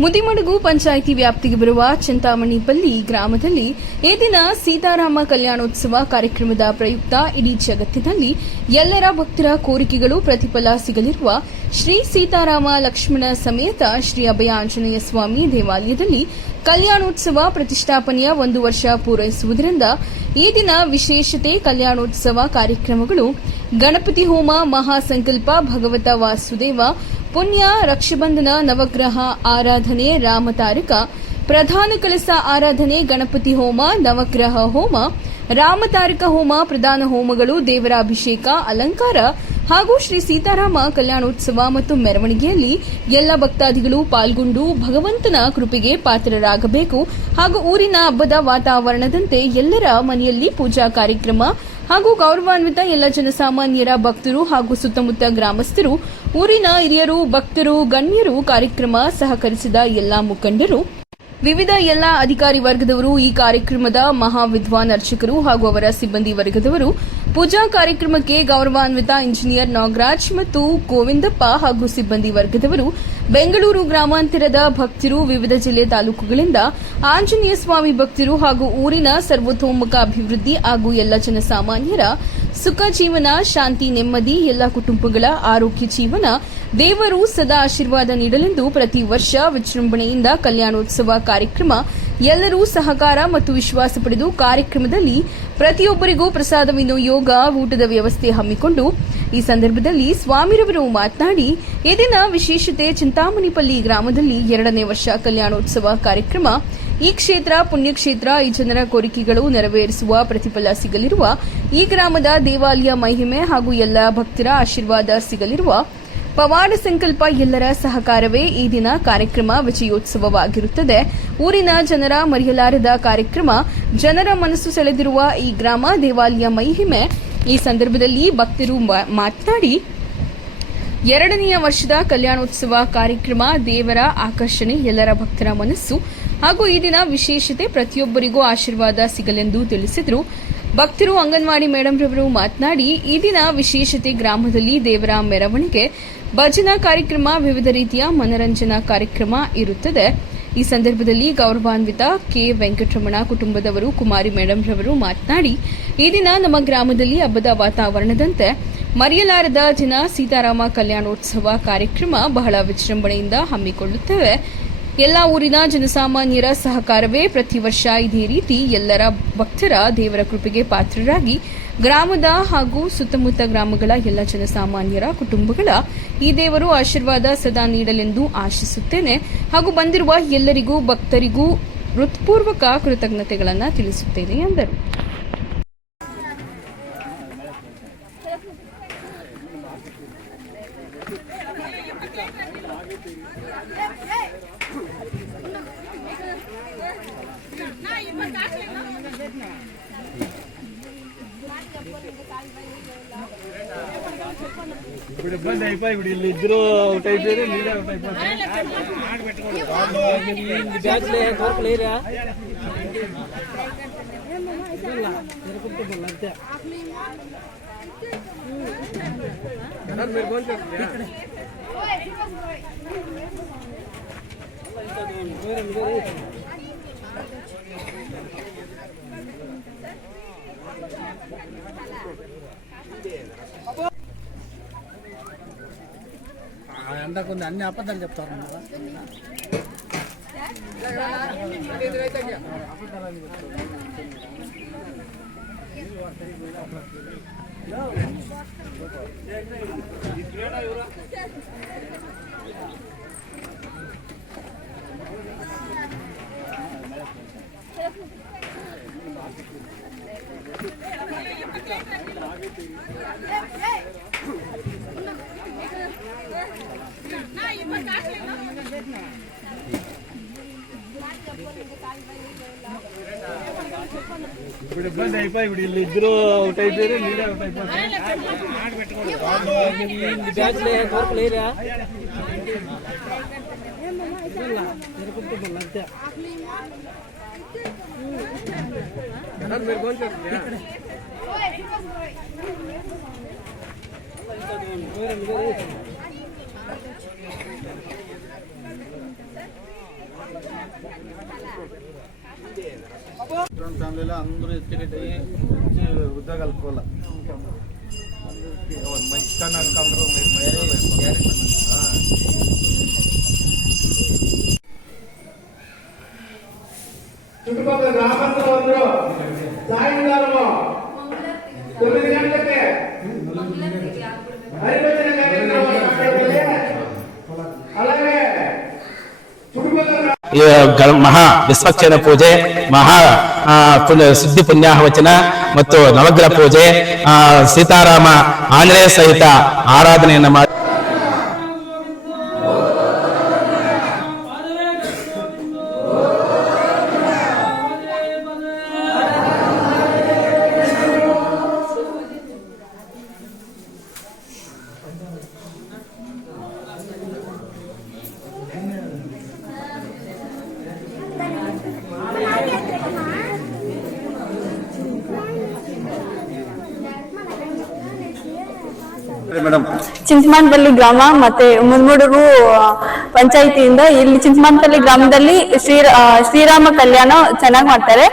ಮುದಿಮಡುಗು ಪಂಚಾಯಿತಿ ವ್ಯಾಪ್ತಿಗೆ ಬರುವ ಚಿಂತಾಮಣಿಪಲ್ಲಿ ಗ್ರಾಮದಲ್ಲಿ ಈ ದಿನ ಸೀತಾರಾಮ ಕಲ್ಯಾಣೋತ್ಸವ ಕಾರ್ಯಕ್ರಮದ ಪ್ರಯುಕ್ತ ಇಡೀ ಜಗತ್ತಿನಲ್ಲಿ ಎಲ್ಲರ ಭಕ್ತರ ಕೋರಿಕೆಗಳು ಪ್ರತಿಫಲ ಸಿಗಲಿರುವ ಶ್ರೀ ಸೀತಾರಾಮ ಲಕ್ಷ್ಮಣ ಸಮೇತ ಶ್ರೀ ಅಭಯ ಆಂಜನೇಯ ಸ್ವಾಮಿ ದೇವಾಲಯದಲ್ಲಿ ಕಲ್ಯಾಣೋತ್ಸವ ಪ್ರತಿಷ್ಠಾಪನೆಯ 1 ವರ್ಷ ಪೂರೈಸುವುದರಿಂದ ಈ ದಿನ ವಿಶೇಷತೆ ಕಲ್ಯಾಣೋತ್ಸವ ಕಾರ್ಯಕ್ರಮಗಳು ಗಣಪತಿ ಹೋಮ ಮಹಾಸಂಕಲ್ಪ ಭಗವತ ವಾಸುದೇವ ಪುಣ್ಯ ರಕ್ಷಾಬಂಧನ ನವಗ್ರಹ ಆರಾಧನೆ ರಾಮತಾರಕ ಪ್ರಧಾನ ಕಳಸ ಆರಾಧನೆ ಗಣಪತಿ ಹೋಮ ನವಗ್ರಹ ಹೋಮ ರಾಮತಾರಕ ಹೋಮ ಪ್ರಧಾನ ಹೋಮಗಳು ದೇವರ ಅಭಿಷೇಕ ಅಲಂಕಾರ ಹಾಗೂ ಶ್ರೀ ಸೀತಾರಾಮ ಕಲ್ಯಾಣೋತ್ಸವ ಮತ್ತು ಮೆರವಣಿಗೆಯಲ್ಲಿ ಎಲ್ಲ ಭಕ್ತಾದಿಗಳು ಪಾಲ್ಗೊಂಡು ಭಗವಂತನ ಕೃಪೆಗೆ ಪಾತ್ರರಾಗಬೇಕು ಹಾಗೂ ಊರಿನ ಹಬ್ಬದ ವಾತಾವರಣದಂತೆ ಎಲ್ಲರ ಮನೆಯಲ್ಲಿ ಪೂಜಾ ಕಾರ್ಯಕ್ರಮ ಹಾಗೂ ಗೌರವಾನ್ವಿತ ಎಲ್ಲ ಜನಸಾಮಾನ್ಯರ ಭಕ್ತರು ಹಾಗೂ ಸುತ್ತಮುತ್ತ ಗ್ರಾಮಸ್ಥರು ಊರಿನ ಹಿರಿಯರು ಭಕ್ತರು ಗಣ್ಯರು ಕಾರ್ಯಕ್ರಮ ಸಹಕರಿಸಿದ ಎಲ್ಲಾ ಮುಖಂಡರು ವಿವಿಧ ಎಲ್ಲ ಅಧಿಕಾರಿ ವರ್ಗದವರು ಈ ಕಾರ್ಯಕ್ರಮದ ಮಹಾವಿದ್ವಾನ್ ಅರ್ಚಕರು ಹಾಗೂ ಅವರ ಸಿಬ್ಬಂದಿ ವರ್ಗದವರು ಪೂಜಾ ಕಾರ್ಯಕ್ರಮಕ್ಕೆ ಗೌರವಾನ್ವಿತ ಇಂಜಿನಿಯರ್ ನಾಗರಾಜ್ ಮತ್ತು ಗೋವಿಂದಪ್ಪ ಹಾಗೂ ಸಿಬ್ಬಂದಿ ವರ್ಗದವರು ಬೆಂಗಳೂರು ಗ್ರಾಮಾಂತರದ ಭಕ್ತರು ವಿವಿಧ ಜಿಲ್ಲೆ ತಾಲೂಕುಗಳಿಂದ ಆಂಜನೇಯ ಸ್ವಾಮಿ ಭಕ್ತರು ಹಾಗೂ ಊರಿನ ಸರ್ವತೋಮುಖ ಅಭಿವೃದ್ಧಿ ಹಾಗೂ ಎಲ್ಲ ಜನಸಾಮಾನ್ಯರ ಸುಖ ಜೀವನ ಶಾಂತಿ ನೆಮ್ಮದಿ ಎಲ್ಲ ಕುಟುಂಬಗಳ ಆರೋಗ್ಯ ಜೀವನ ದೇವರು ಸದಾ ಆಶೀರ್ವಾದ ನೀಡಲೆಂದು ಪ್ರತಿ ವರ್ಷ ವಿಜೃಂಭಣೆಯಿಂದ ಕಲ್ಯಾಣೋತ್ಸವ ಕಾರ್ಯಕ್ರಮ ಎಲ್ಲರೂ ಸಹಕಾರ ಮತ್ತು ವಿಶ್ವಾಸ ಪಡೆದು ಕಾರ್ಯಕ್ರಮದಲ್ಲಿ ಪ್ರತಿಯೊಬ್ಬರಿಗೂ ಪ್ರಸಾದ ವಿನಿಯೋಗ ಊಟದ ವ್ಯವಸ್ಥೆ ಹಮ್ಮಿಕೊಂಡು ಈ ಸಂದರ್ಭದಲ್ಲಿ ಸ್ವಾಮಿರವರು ಮಾತನಾಡಿ ಈ ದಿನ ವಿಶೇಷತೆ ಚಿಂತಾಮಣಿಪಲ್ಲಿ ಗ್ರಾಮದಲ್ಲಿ 2ನೇ ವರ್ಷ ಕಲ್ಯಾಣೋತ್ಸವ ಕಾರ್ಯಕ್ರಮ ಈ ಕ್ಷೇತ್ರ ಪುಣ್ಯಕ್ಷೇತ್ರ ಈ ಜನರ ಕೋರಿಕೆಗಳು ನೆರವೇರಿಸುವ ಪ್ರತಿಫಲ ಸಿಗಲಿರುವ ಈ ಗ್ರಾಮದ ದೇವಾಲಯ ಮಹಿಮೆ ಹಾಗೂ ಎಲ್ಲ ಭಕ್ತರ ಆಶೀರ್ವಾದ ಸಿಗಲಿರುವ ಪವಾಡ ಸಂಕಲ್ಪ ಎಲ್ಲರ ಸಹಕಾರವೇ ಈ ದಿನ ಕಾರ್ಯಕ್ರಮ ವಿಜಯೋತ್ಸವವಾಗಿರುತ್ತದೆ. ಊರಿನ ಜನರ ಮರೆಯಲಾರದ ಕಾರ್ಯಕ್ರಮ ಜನರ ಮನಸ್ಸು ಸೆಳೆದಿರುವ ಈ ಗ್ರಾಮ ದೇವಾಲಯ ಮಹಿಮೆ. ಈ ಸಂದರ್ಭದಲ್ಲಿ ಭಕ್ತರು ಮಾತನಾಡಿ 2ನೇ ವರ್ಷದ ಕಲ್ಯಾಣೋತ್ಸವ ಕಾರ್ಯಕ್ರಮ ದೇವರ ಆಕರ್ಷಣೆ ಎಲ್ಲರ ಭಕ್ತರ ಮನಸ್ಸು ಹಾಗೂ ಈ ದಿನ ವಿಶೇಷತೆ ಪ್ರತಿಯೊಬ್ಬರಿಗೂ ಆಶೀರ್ವಾದ ಸಿಗಲೆಂದು ತಿಳಿಸಿದರು. ಭಕ್ತರು ಅಂಗನವಾಡಿ ಮೇಡಂ ರವರು ಮಾತನಾಡಿ ಈ ದಿನ ವಿಶೇಷತೆ ಗ್ರಾಮದಲ್ಲಿ ದೇವರ ಮೆರವಣಿಗೆ ಭಜನಾ ಕಾರ್ಯಕ್ರಮ ವಿವಿಧ ರೀತಿಯ ಮನರಂಜನಾ ಕಾರ್ಯಕ್ರಮ ಇರುತ್ತದೆ. ಈ ಸಂದರ್ಭದಲ್ಲಿ ಗೌರವಾನ್ವಿತ ಕೆ ವೆಂಕಟರಮಣ ಕುಟುಂಬದವರು ಕುಮಾರಿ ಮೇಡಂ ರವರು ಮಾತನಾಡಿ ಈ ದಿನ ನಮ್ಮ ಗ್ರಾಮದಲ್ಲಿ ಹಬ್ಬದ ವಾತಾವರಣದಂತೆ ಮರೆಯಲಾರದ ದಿನ ಸೀತಾರಾಮ ಕಲ್ಯಾಣೋತ್ಸವ ಕಾರ್ಯಕ್ರಮ ಬಹಳ ವಿಜೃಂಭಣೆಯಿಂದ ಹಮ್ಮಿಕೊಳ್ಳುತ್ತೇವೆ. ಎಲ್ಲ ಊರಿನ ಜನಸಾಮಾನ್ಯರ ಸಹಕಾರವೇ ಪ್ರತಿ ವರ್ಷ ಇದೇ ರೀತಿ ಎಲ್ಲರ ಭಕ್ತರ ದೇವರ ಕೃಪೆಗೆ ಪಾತ್ರರಾಗಿ ಗ್ರಾಮದ ಹಾಗೂ ಸುತ್ತಮುತ್ತ ಗ್ರಾಮಗಳ ಎಲ್ಲ ಜನಸಾಮಾನ್ಯರ ಕುಟುಂಬಗಳ ಈ ದೇವರು ಆಶೀರ್ವಾದ ಸದಾ ನೀಡಲೆಂದು ಆಶಿಸುತ್ತೇನೆ ಹಾಗೂ ಬಂದಿರುವ ಎಲ್ಲರಿಗೂ ಭಕ್ತರಿಗೂ ಹೃತ್ಪೂರ್ವಕ ಕೃತಜ್ಞತೆಗಳನ್ನು ತಿಳಿಸುತ್ತೇನೆ ಎಂದರು. ಬಂದ್ అయిపోయి ఇప్పుడు వీళ్ళు ఇద్దరు అవుట్ అయిపోయారు మీరు అవుట్ అయిపోయారు కొన్ని అన్ని అబద్ధాలు చెప్తారు. ఇప్పుడు ఇబ్బంది అయిపోయి ఇప్పుడు వీళ్ళు ఇద్దరు అవుట్ అయిపోయారు మీరే అవుట్ అయిపోయారు మీరు ఫ్యామిలీలో అందరూ ఎడ్యుకేట్ అయ్యి మంచి ఉద్యోగాలు పోలా మంచి కన్నా అందరూ చుట్టుపక్కల గ్రామస్తులు అందరూ సాయంకాలము 9 గంటలకే హరిభజన కార్యక్రమం అలాగే చుట్టుపక్కల ಮಹಾ ವಿಶ್ವಕ್ಷೇಣ ಪೂಜೆ ಮಹಾ ಸಿದ್ಧಿ ಪುಣ್ಯಾಹವಚನ ಮತ್ತು ನವಗ್ರಹ ಪೂಜೆ ಸೀತಾರಾಮ ಆಂಜನೇಯ ಸಹಿತ ಆರಾಧನೆಯನ್ನು ಮಾಡಿ ಚಿಂಚಮಾನಪಲ್ಲಿ ಗ್ರಾಮ ಮತ್ತೆ ಮುನ್ಮೂಡುಗು ಪಂಚಾಯಿತಿಯಿಂದ ಇಲ್ಲಿ ಚಿಂಚಮಾನಪಲ್ಲಿ ಗ್ರಾಮದಲ್ಲಿ ಶ್ರೀರಾಮ ಕಲ್ಯಾಣ ಚೆನ್ನಾಗಿ ಮಾಡ್ತಾರೆ.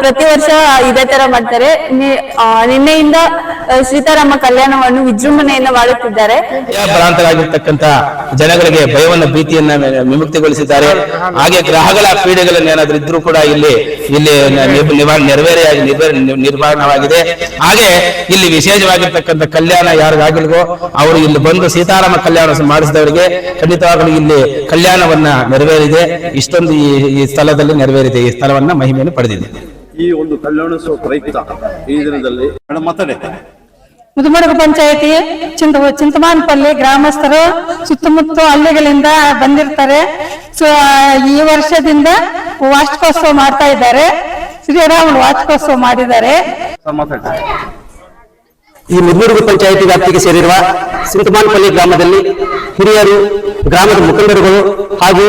ಪ್ರತಿ ವರ್ಷ ಇದೇ ತರ ಮಾಡ್ತಾರೆ. ನಿನ್ನೆಯಿಂದ ಸೀತಾರಾಮ ಕಲ್ಯಾಣವನ್ನು ವಿಜೃಂಭಣೆಯಿಂದ ಮಾಡುತ್ತಿದ್ದಾರೆ. ಭ್ರಾಂತರಾಗಿರ್ತಕ್ಕಂಥ ಜನಗಳಿಗೆ ಭಯವನ್ನ ಭೀತಿಯನ್ನ ವಿಮುಕ್ತಿಗೊಳಿಸಿದ್ದಾರೆ. ಹಾಗೆ ಗ್ರಹಗಳ ಪೀಡೆಗಳನ್ನು ಏನಾದ್ರೂ ಇದ್ರೂ ಕೂಡ ಇಲ್ಲಿ ನಿರ್ವಹಣವಾಗಿದೆ. ಹಾಗೆ ಇಲ್ಲಿ ವಿಶೇಷವಾಗಿರ್ತಕ್ಕಂಥ ಕಲ್ಯಾಣ ಯಾರಿಗಾಗಿಲ್ವೋ ಅವರು ಇಲ್ಲಿ ಬಂದು ಸೀತಾರಾಮ ಕಲ್ಯಾಣ ಮಾಡಿಸಿದವರಿಗೆ ಖಂಡಿತವಾಗಲೂ ಇಲ್ಲಿ ಕಲ್ಯಾಣವನ್ನ ನೆರವೇರಿದೆ. ಇಷ್ಟೊಂದು ಈ ಸ್ಥಳದಲ್ಲಿ ನೆರವೇರಿದೆ. ಈ ಸ್ಥಳವನ್ನ ಮಹಿಮೆಯನ್ನು ಪಡೆದಿದೆ. ಈ ಒಂದು ಕಲ್ಯಾಣೋತ್ಸವ ಪ್ರಯುಕ್ತ ಈ ದಿನದಲ್ಲಿ ಮಾತಾಡಿ ಮುದುಮಡುಗು ಪಂಚಾಯತಿ ಚಿಂತಮಾನಪಲ್ಲಿ ಗ್ರಾಮಸ್ಥರು ಸುತ್ತಮುತ್ತ ಹಳ್ಳಿಗಳಿಂದ ಬಂದಿರ್ತಾರೆ. ಈ ವರ್ಷದಿಂದ ವಾರ್ಷಿಕೋತ್ಸವ ಮಾಡ್ತಾ ಇದ್ದಾರೆ. ಶ್ರೀರಾಮನ ವಾರ್ಷಿಕೋತ್ಸವ ಮಾಡಿದ್ದಾರೆ. ಈ ಮುದುಮಡುಗು ಪಂಚಾಯತಿ ವ್ಯಾಪ್ತಿಗೆ ಸೇರಿರುವ ಚಿಂತಮಾನಪಲ್ಲಿ ಗ್ರಾಮದಲ್ಲಿ ಹಿರಿಯರು, ಗ್ರಾಮದ ಮುಖಂಡರುಗಳು ಹಾಗೂ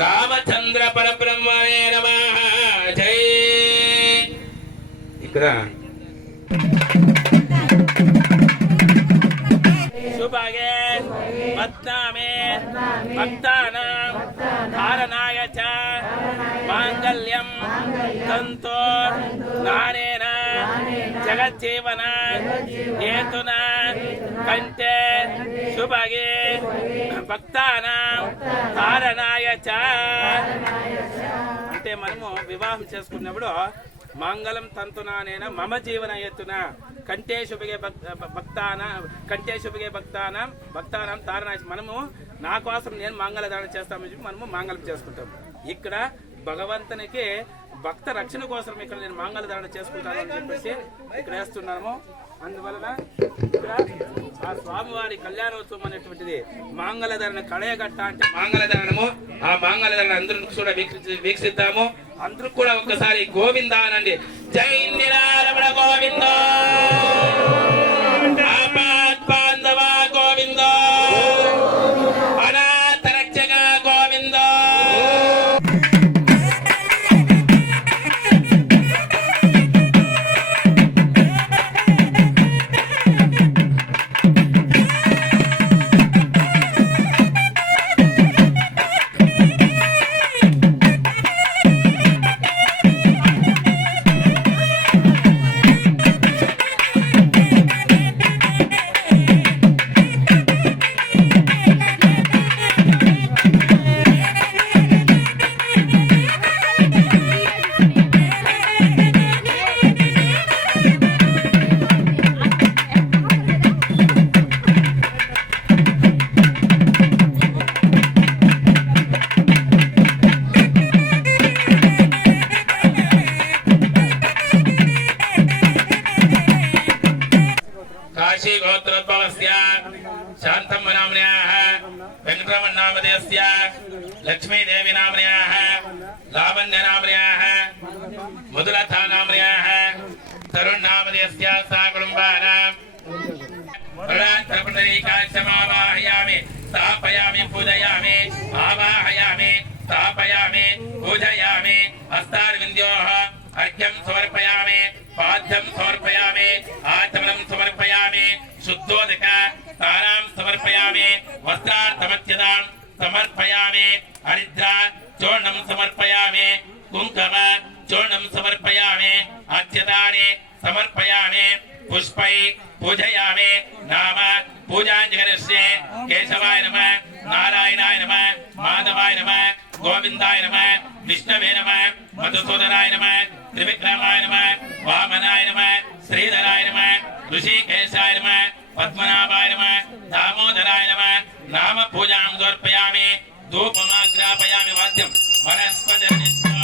రామచంద్ర పరబ్రహ్మణే నమః. జై. ఇక్కడ శుభగే పద్నామే భక్తానాం ధారణాయ చ మాంగళ్యం తంతో నానేన జగజ్జీవన హేతున కంటే శుభగే భక్తానాం ధారణాయ చ. అంటే మనము వివాహం చేసుకున్నప్పుడు మంగళం తంతునానేన మమ జీవన హేతున కంటే శుభగే భక్తానం తారణాయ. మనము నా కోసం నేను మంగళదానం చేస్తామని చెప్పి మనము మంగళం చేసుకుంటాం. ఇక్కడ భగవంతునికి భక్త రక్షణ కోసం ఇక్కడ నేను మంగళదానం చేసుకుంటానని చెప్పేసి ఇక్కడ వేస్తున్నాము. అందువలన ఇక్కడ ఆ స్వామివారి కళ్యాణోత్సవం అనేటువంటిది మంగళధరణ కళయగట్ట అంటే మంగళధరణము. ఆ మంగళధరణ అందరూ కూడా వీక్షిద్దాము. అందరూ కూడా ఒక్కసారి గోవింద అనండి. జై నిరారమణ గోవింద, బాంధవ గోవింద, అనాథ రక్షక గోవింద. नामधेयस्य लक्ष्मी देवी नाम्न्याः लावण्य नाम्न्याः मधुलता नाम्न्याः तरुण नामधेयस्य सा कुटुम्बानां समावाहयामि स्थापयामि पूजयामि आवाहयामि स्थापयामि पूजयामि हस्तारविन्द्योः अर्घ्यं समर्पयामि पाद्यं समर्पयामि आचमनं समर्पयामि शुद्धोदक तारां समर्पयामि वस्त्रार्थमत्यदां समर्पयामि हरिद्रा चूर्णं समर्पयामि कुङ्कुम चूर्णं समर्पयामि अक्षतानि समर्पयामि पुष्पै पूजयामि नाम पूजाञ्जलिर्षे केशवाय नमः नारायणाय नमः माधवाय नमः गोविन्दाय नमः विष्णवे नमः मधुसूदनाय नमः त्रिविक्रमाय नमः वामनाय नमः श्रीधराय नमः ऋषिकेशाय नमः पद्मनाभाय नमः दामोदराय नमः नाम पूजां समर्पयामि धूपमाग्रापयामि वाद्यं वनस्पतिर्नित्यं